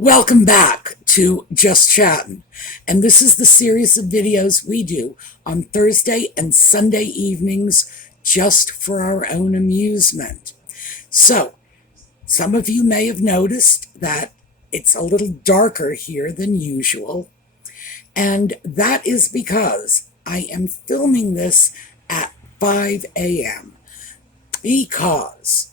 Welcome back to Just Chattin', and this is the series of videos we do on Thursday and Sunday evenings just for our own amusement. So, some of you may have noticed that it's a little darker here than usual, and that is because I am filming this at 5 a.m. because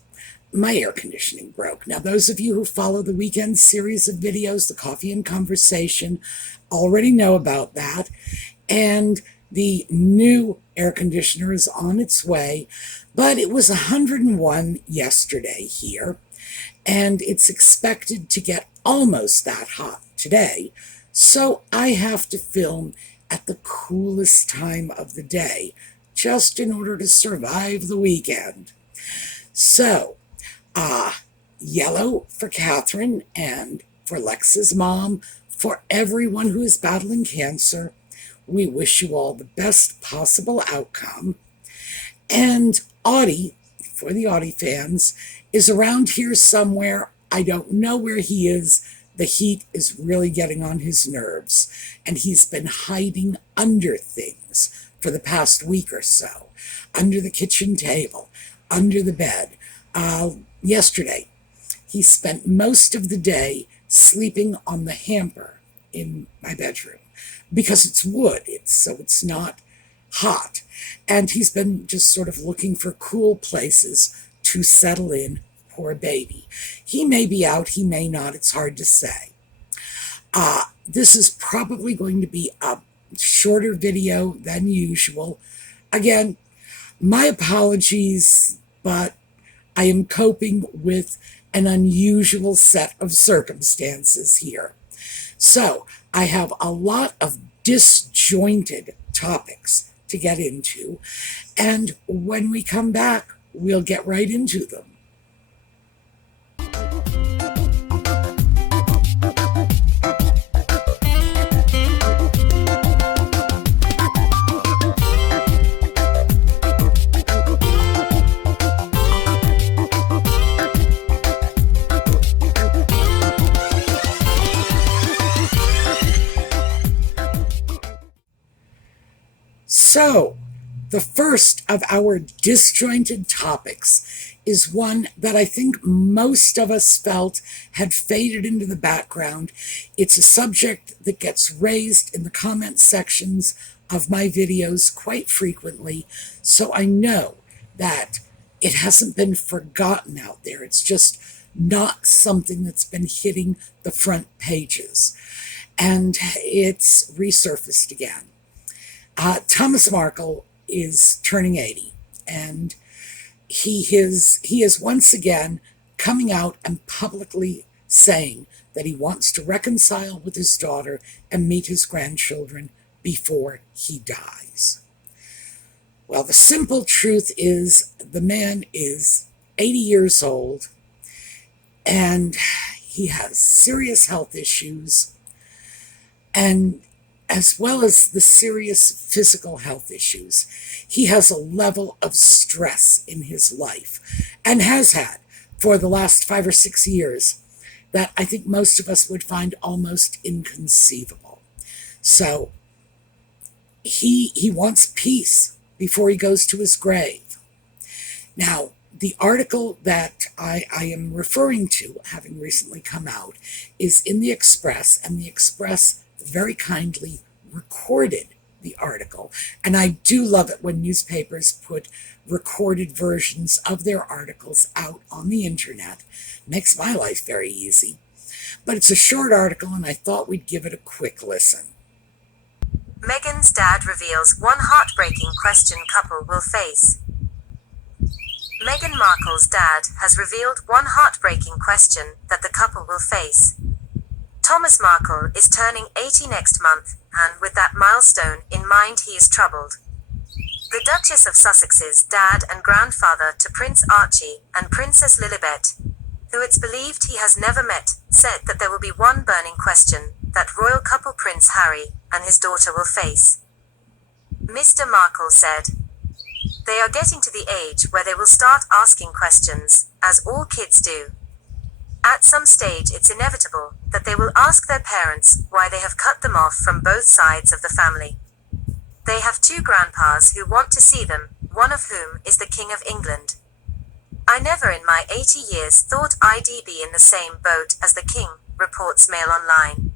my air conditioning broke. Now, those of you who follow the weekend series of videos, the Coffee and Conversation, already know about that. And the new air conditioner is on its way, but it was 101 yesterday here, and it's expected to get almost that hot today. So I have to film at the coolest time of the day, just in order to survive the weekend. So, yellow for Catherine and for Lex's mom, for everyone who is battling cancer. We wish you all the best possible outcome. And Audie, for the Audie fans, is around here somewhere. I don't know where he is. The heat is really getting on his nerves, and he's been hiding under things for the past week or so, under the kitchen table, under the bed. Yesterday, he spent most of the day sleeping on the hamper in my bedroom because it's wood, so it's not hot. And he's been just sort of looking for cool places to settle in. Poor baby. He may be out, he may not, it's hard to say. This is probably going to be a shorter video than usual. Again, my apologies, but I am coping with an unusual set of circumstances here. So I have a lot of disjointed topics to get into, and when we come back, we'll get right into them. So, the first of our disjointed topics is one that I think most of us felt had faded into the background. It's a subject that gets raised in the comment sections of my videos quite frequently, so I know that it hasn't been forgotten out there. It's just not something that's been hitting the front pages. And it's resurfaced again. Thomas Markle is turning 80, and he is once again coming out and publicly saying that he wants to reconcile with his daughter and meet his grandchildren before he dies. Well, the simple truth is the man is 80 years old, and he has serious health issues, and as well as the serious physical health issues, he has a level of stress in his life, and has had for the last 5 or 6 years, that I think most of us would find almost inconceivable. So he wants peace before he goes to his grave. Now, the article that I am referring to, having recently come out, is in the Express, and the Express very kindly recorded the article. And I do love it when newspapers put recorded versions of their articles out on the internet. Makes my life very easy. But it's a short article, and I thought we'd give it a quick listen. Meghan's dad reveals one heartbreaking question couple will face. Meghan Markle's dad has revealed one heartbreaking question that the couple will face. Thomas Markle is turning 80 next month, and with that milestone in mind he is troubled. The Duchess of Sussex's dad and grandfather to Prince Archie and Princess Lilibet, who it's believed he has never met, said that there will be one burning question that royal couple Prince Harry and his daughter will face. Mr. Markle said, "They are getting to the age where they will start asking questions, as all kids do. At some stage it's inevitable that they will ask their parents why they have cut them off from both sides of the family. They have two grandpas who want to see them, one of whom is the King of England. I never in my 80 years thought I'd be in the same boat as the King, reports Mail Online.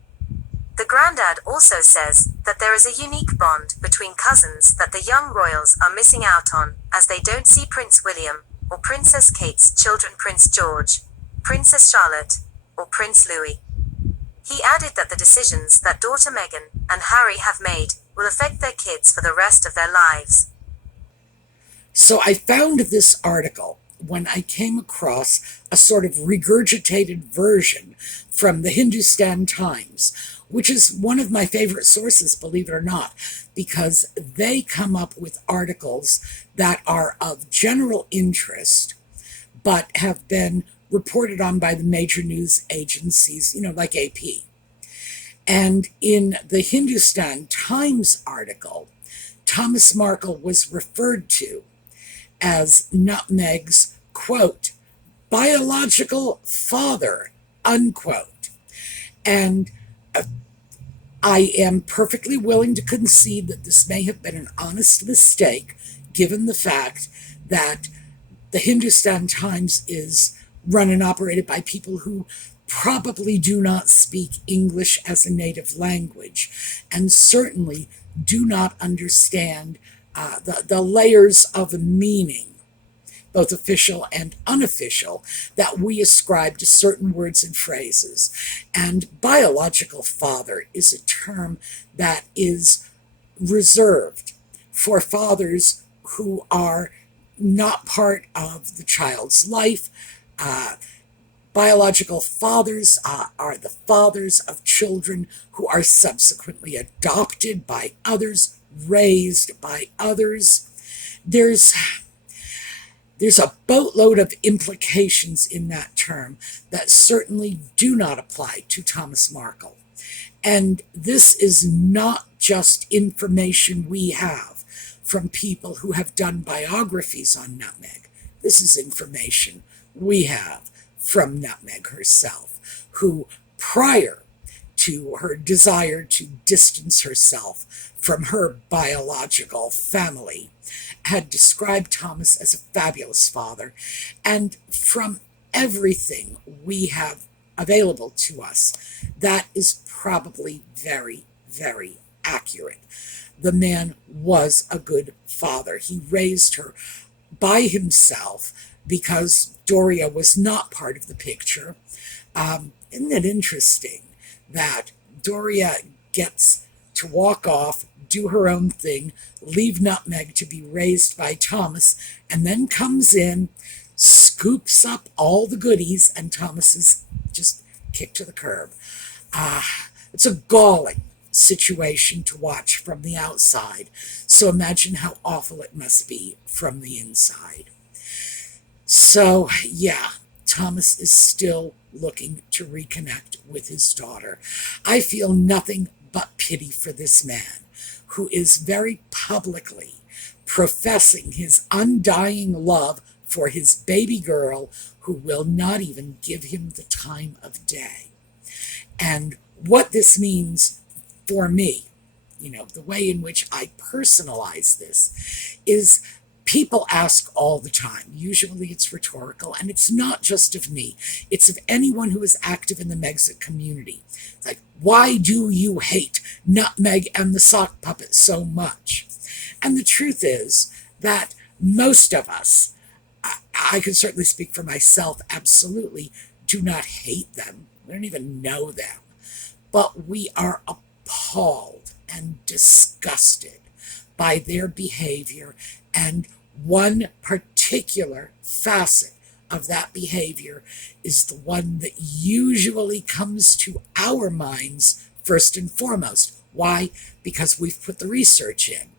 The granddad also says that there is a unique bond between cousins that the young royals are missing out on, as they don't see Prince William, or Princess Kate's children Prince George, Princess Charlotte, or Prince Louis. He added that the decisions that daughter Meghan and Harry have made will affect their kids for the rest of their lives. So I found this article when I came across a sort of regurgitated version from the Hindustan Times, which is one of my favorite sources, believe it or not, because they come up with articles that are of general interest, but have been reported on by the major news agencies, like AP. And in the Hindustan Times article, Thomas Markle was referred to as Nutmeg's, quote, biological father, unquote. And I am perfectly willing to concede that this may have been an honest mistake, given the fact that the Hindustan Times is run and operated by people who probably do not speak English as a native language, and certainly do not understand the layers of meaning, both official and unofficial, that we ascribe to certain words and phrases. And biological father is a term that is reserved for fathers who are not part of the child's life. Biological fathers are the fathers of children who are subsequently adopted by others, raised by others. There's a boatload of implications in that term that certainly do not apply to Thomas Markle. And this is not just information we have from people who have done biographies on Nutmeg. This is information we have from Nutmeg herself, who, prior to her desire to distance herself from her biological family, had described Thomas as a fabulous father. And from everything we have available to us, that is probably very, very accurate. The man was a good father. He raised her by himself because Doria was not part of the picture. Isn't it interesting that Doria gets to walk off, do her own thing, leave Nutmeg to be raised by Thomas, and then comes in, scoops up all the goodies, and Thomas is just kicked to the curb. It's a galling situation to watch from the outside, so imagine how awful it must be from the inside. So, yeah, Thomas is still looking to reconnect with his daughter. I feel nothing but pity for this man, who is very publicly professing his undying love for his baby girl, who will not even give him the time of day. And what this means for me, the way in which I personalize this, is people ask all the time. Usually it's rhetorical, and it's not just of me. It's of anyone who is active in the Megxit community. It's like, why do you hate Nutmeg and the sock puppet so much? And the truth is that most of us, I can certainly speak for myself, absolutely do not hate them. We don't even know them. But we are appalled and disgusted by their behavior, and one particular facet of that behavior is the one that usually comes to our minds first and foremost. Why? Because we've put the research in.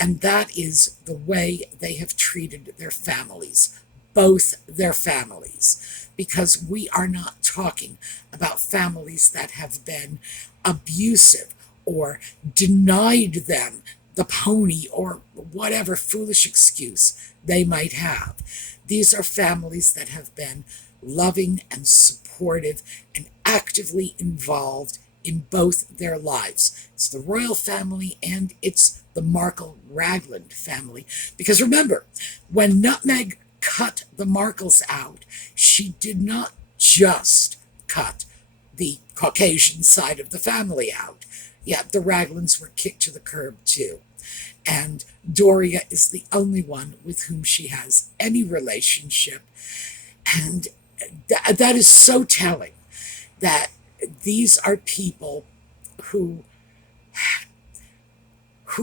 And that is the way they have treated their families, both their families. Because we are not talking about families that have been abusive or denied them the pony or whatever foolish excuse they might have. These are families that have been loving and supportive supportive and actively involved in both their lives. It's the royal family and it's the Markle Ragland family. Because remember, when Nutmeg cut the Markles out, she did not just cut the Caucasian side of the family out. Yeah, the Raglands were kicked to the curb too. And Doria is the only one with whom she has any relationship. And that is so telling that these are people who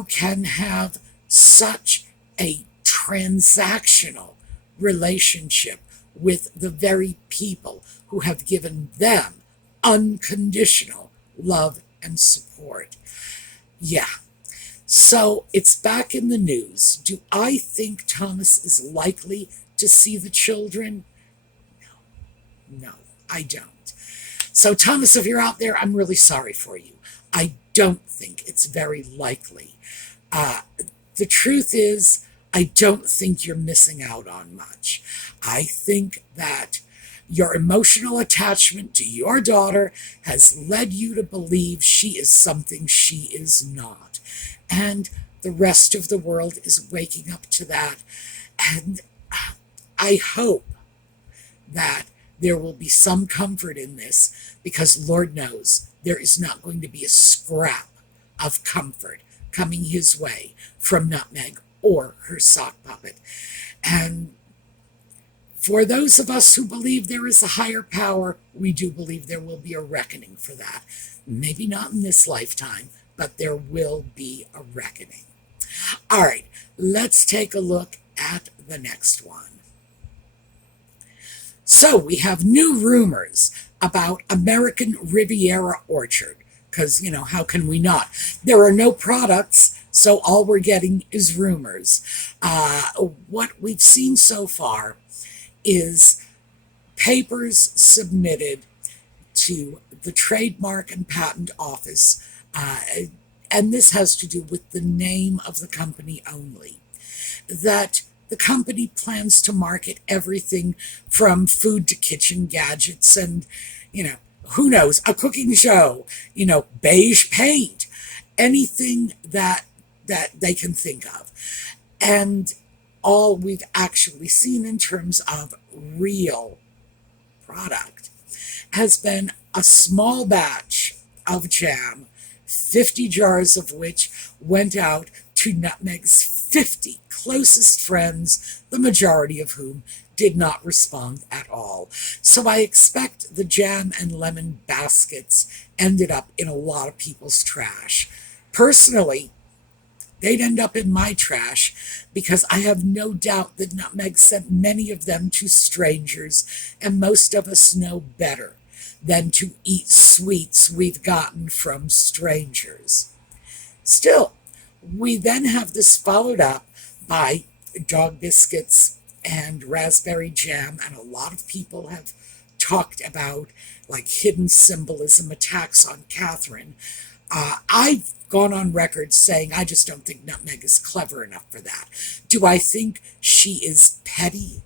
can have such a transactional relationship with the very people who have given them unconditional love and support. Yeah. So it's back in the news. Do I think Thomas is likely to see the children? No, I don't. So Thomas, if you're out there, I'm really sorry for you. I don't think it's very likely. The truth is, I don't think you're missing out on much. I think that your emotional attachment to your daughter has led you to believe she is something she is not. And the rest of the world is waking up to that. And I hope that there will be some comfort in this, because Lord knows there is not going to be a scrap of comfort coming his way from Nutmeg or her sock puppet. And for those of us who believe there is a higher power, we do believe there will be a reckoning for that. Maybe not in this lifetime, but there will be a reckoning. All right, let's take a look at the next one. So we have new rumors about American Riviera Orchard, because, how can we not? There are no products, so all we're getting is rumors. What we've seen so far is papers submitted to the Trademark and Patent Office, and this has to do with the name of the company only, that the company plans to market everything from food to kitchen gadgets and, who knows, a cooking show, beige paint, anything that they can think of. And all we've actually seen in terms of real product has been a small batch of jam, 50 jars of which went out to Nutmeg's 50 closest friends, the majority of whom did not respond at all. So I expect the jam and lemon baskets ended up in a lot of people's trash. Personally, they'd end up in my trash because I have no doubt that Nutmeg sent many of them to strangers, and most of us know better than to eat sweets we've gotten from strangers. Still, we then have this followed up by dog biscuits and raspberry jam, and a lot of people have talked about hidden symbolism, attacks on Catherine. I've gone on record saying I just don't think Nutmeg is clever enough for that. Do I think she is petty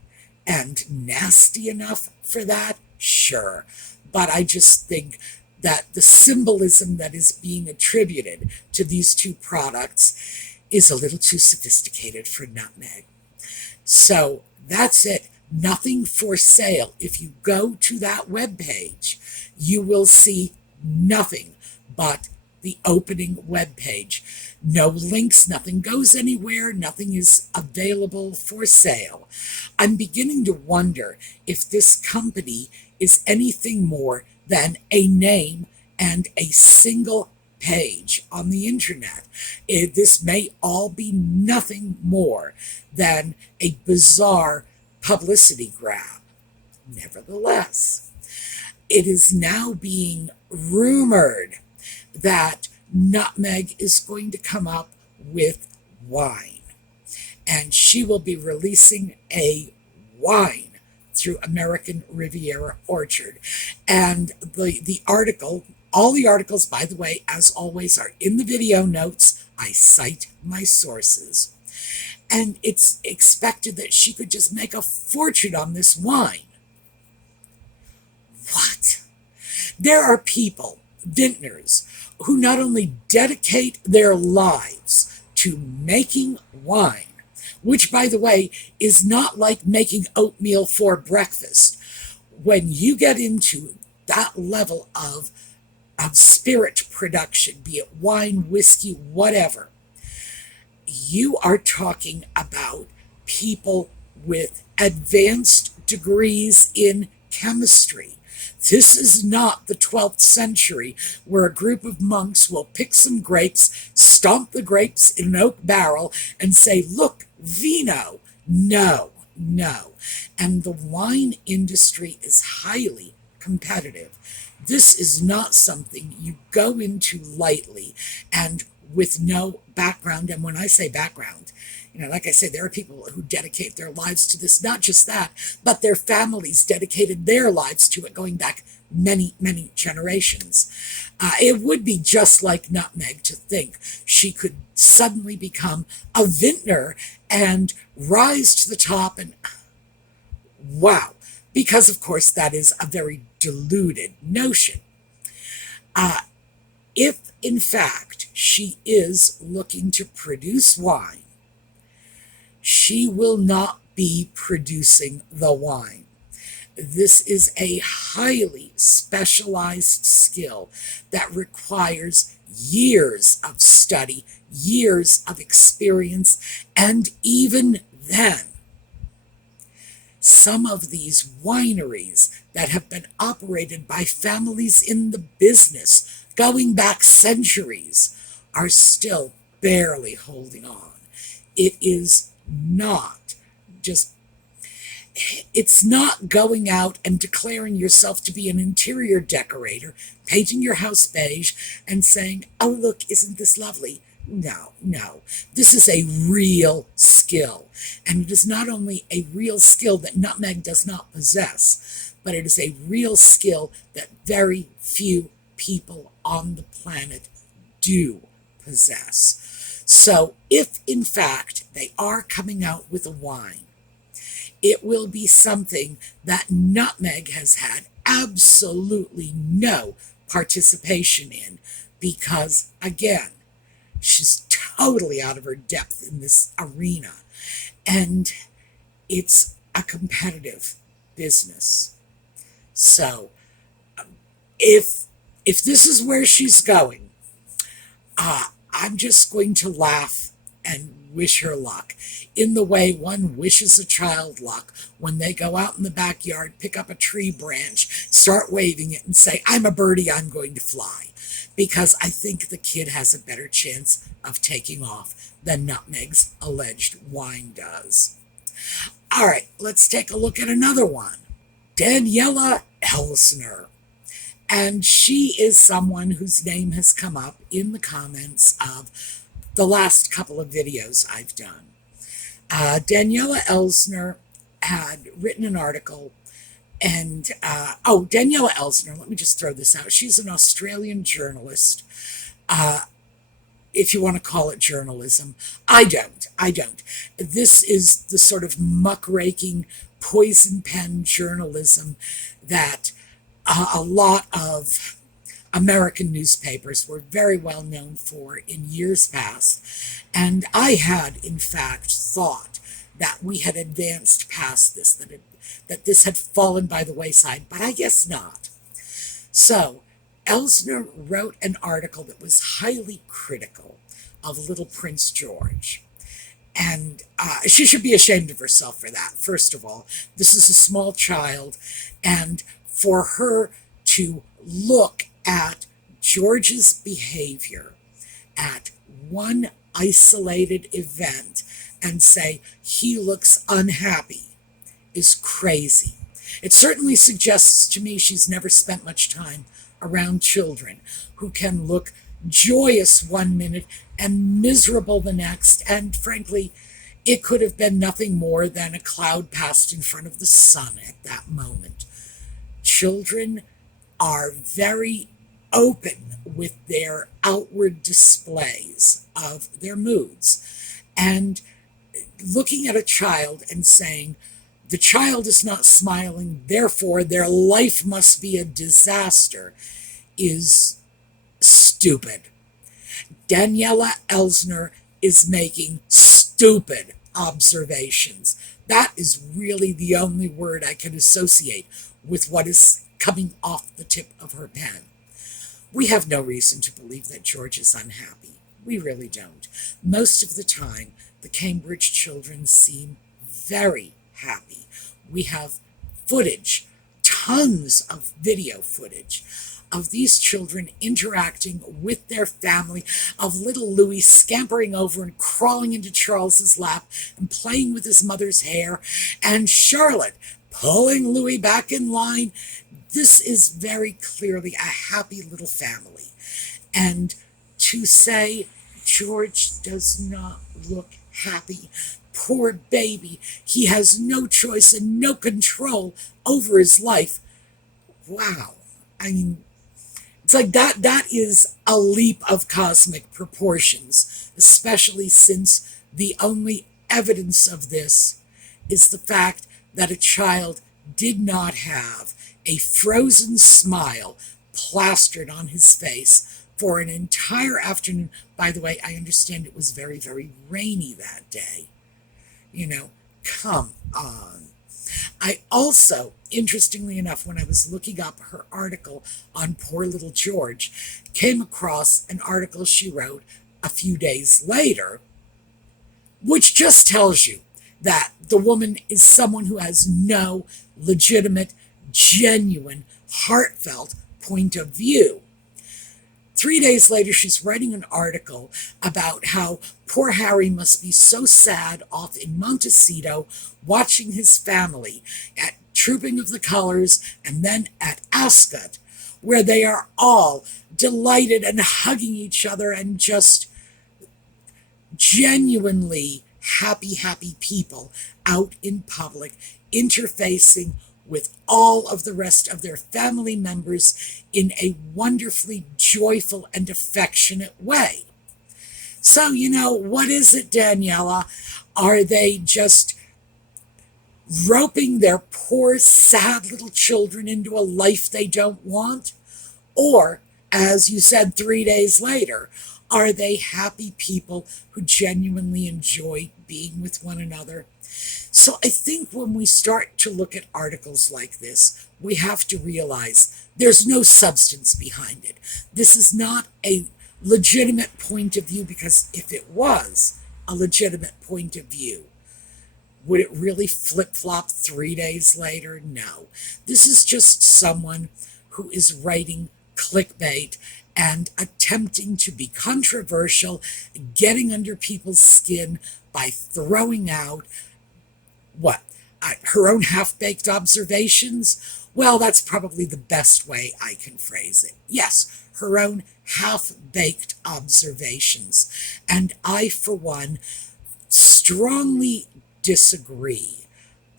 and nasty enough for that? Sure. But I just think that the symbolism that is being attributed to these two products is a little too sophisticated for Nutmeg. So that's it. Nothing for sale. If you go to that webpage, you will see nothing but the opening webpage. No links, nothing goes anywhere, nothing is available for sale. I'm beginning to wonder if this company is anything more than a name and a single page on the internet. This may all be nothing more than a bizarre publicity grab. Nevertheless, it is now being rumored that Nutmeg is going to come up with wine, and she will be releasing a wine through American Riviera Orchard. And the article, all the articles, by the way, as always, are in the video notes. I cite my sources. And it's expected that she could just make a fortune on this wine. What? There are people, vintners, who not only dedicate their lives to making wine, which, by the way, is not like making oatmeal for breakfast. When you get into that level of spirit production, be it wine, whiskey, whatever, you are talking about people with advanced degrees in chemistry. This is not the 12th century where a group of monks will pick some grapes, stomp the grapes in an oak barrel, and say, look, vino. No, no. And the wine industry is highly competitive. This is not something you go into lightly and with no background. And when I say background, like I say, there are people who dedicate their lives to this. Not just that, but their families dedicated their lives to it going back many, many generations. It would be just like Nutmeg to think she could suddenly become a vintner and rise to the top and wow. Because, of course, that is a very deluded notion. If, in fact, she is looking to produce wine, she will not be producing the wine. This is a highly specialized skill that requires years of study, years of experience, and even then, some of these wineries that have been operated by families in the business going back centuries are still barely holding on. It is not just, it's not going out and declaring yourself to be an interior decorator, painting your house beige and saying, oh, look, isn't this lovely? No, no. This is a real skill. And it is not only a real skill that Nutmeg does not possess, but it is a real skill that very few people on the planet do possess. So if, in fact, they are coming out with a wine, it will be something that Nutmeg has had absolutely no participation in because, again, she's totally out of her depth in this arena. And it's a competitive business. So if this is where she's going, I'm just going to laugh and wish her luck in the way one wishes a child luck when they go out in the backyard, pick up a tree branch, start waving it and say, I'm a birdie, I'm going to fly. Because I think the kid has a better chance of taking off than Nutmeg's alleged wine does. All right, let's take a look at another one. Daniela Elsner. And she is someone whose name has come up in the comments of the last couple of videos I've done. Daniela Elsner had written an article and, Daniela Elsner, let me just throw this out. She's an Australian journalist, if you want to call it journalism. I don't. This is the sort of muckraking, poison pen journalism that a lot of American newspapers were very well known for in years past. And I had, in fact, thought that we had advanced past this, that this had fallen by the wayside, but I guess not. So, Elsner wrote an article that was highly critical of little Prince George. And she should be ashamed of herself for that, first of all. This is a small child, and for her to look at George's behavior at one isolated event and say he looks unhappy is crazy. It certainly suggests to me she's never spent much time around children who can look joyous one minute and miserable the next, and frankly, it could have been nothing more than a cloud passed in front of the sun at that moment. Children are very open with their outward displays of their moods. And looking at a child and saying, The child is not smiling, therefore their life must be a disaster, is stupid. Daniela Elsner is making stupid observations. That is really the only word I can associate with what is coming off the tip of her pen. We have no reason to believe that George is unhappy. We really don't. Most of the time, the Cambridge children seem very happy. We have footage, tons of video footage of these children interacting with their family, of little Louis scampering over and crawling into Charles's lap and playing with his mother's hair, and Charlotte pulling Louis back in line. This is very clearly a happy little family. And to say George does not look happy, poor baby, he has no choice and no control over his life. Wow. I mean, it's like that is a leap of cosmic proportions, especially since the only evidence of this is the fact that a child did not have a frozen smile plastered on his face for an entire afternoon. By the way, I understand it was very, very rainy that day. Come on. I also, interestingly enough, when I was looking up her article on poor little George, came across an article she wrote a few days later, which just tells you that the woman is someone who has no legitimate, genuine, heartfelt point of view. 3 days later, she's writing an article about how poor Harry must be so sad off in Montecito watching his family at Trooping of the Colors and then at Ascot, where they are all delighted and hugging each other and just genuinely happy people out in public, interfacing with all of the rest of their family members in a wonderfully joyful and affectionate way. So, what is it, Daniela? Are they just roping their poor, sad little children into a life they don't want? Or, as you said 3 days later, are they happy people who genuinely enjoy being with one another? So I think when we start to look at articles like this, we have to realize there's no substance behind it. This is not a legitimate point of view, because if it was a legitimate point of view, would it really flip-flop 3 days later? No. This is just someone who is writing clickbait and attempting to be controversial, getting under people's skin by throwing out her own half-baked observations? Well, that's probably the best way I can phrase it. Yes, her own half-baked observations. And I, for one, strongly disagree.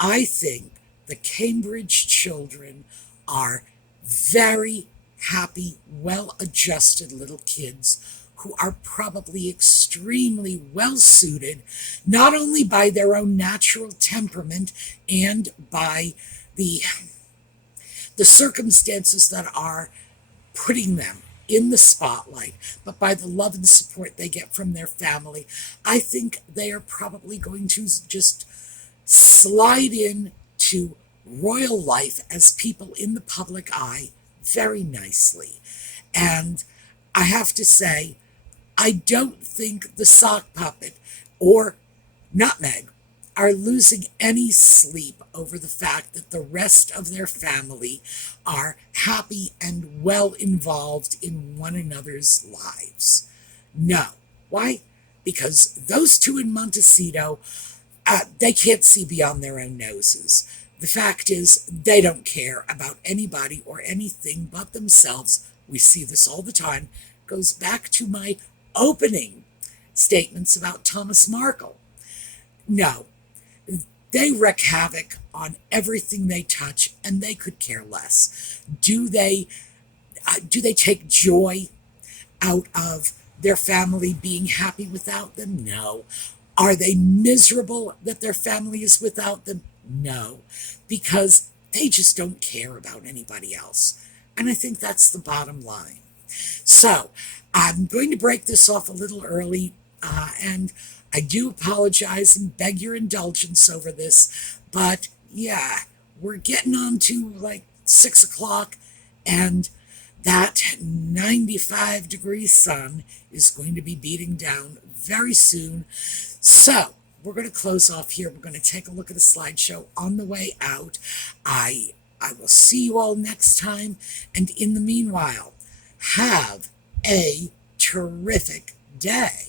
I think the Cambridge children are very happy, well-adjusted little kids who are probably extremely well-suited, not only by their own natural temperament and by the circumstances that are putting them in the spotlight, but by the love and support they get from their family. I think they are probably going to just slide in to royal life as people in the public eye very nicely. And I have to say, I don't think the sock puppet or Nutmeg are losing any sleep over the fact that the rest of their family are happy and well involved in one another's lives. No. Why? Because those two in Montecito, they can't see beyond their own noses. The fact is, they don't care about anybody or anything but themselves. We see this all the time. It goes back to my opening statements about Thomas Markle. No, they wreak havoc on everything they touch, and they could care less. Do they take joy out of their family being happy without them? No. Are they miserable that their family is without them? No, because they just don't care about anybody else. And I think that's the bottom line. So I'm going to break this off a little early, and I do apologize and beg your indulgence over this, but yeah, we're getting on to like 6 o'clock, and that 95-degree sun is going to be beating down very soon. So we're going to close off here. We're going to take a look at the slideshow on the way out. I will see you all next time, and in the meanwhile, have a terrific day.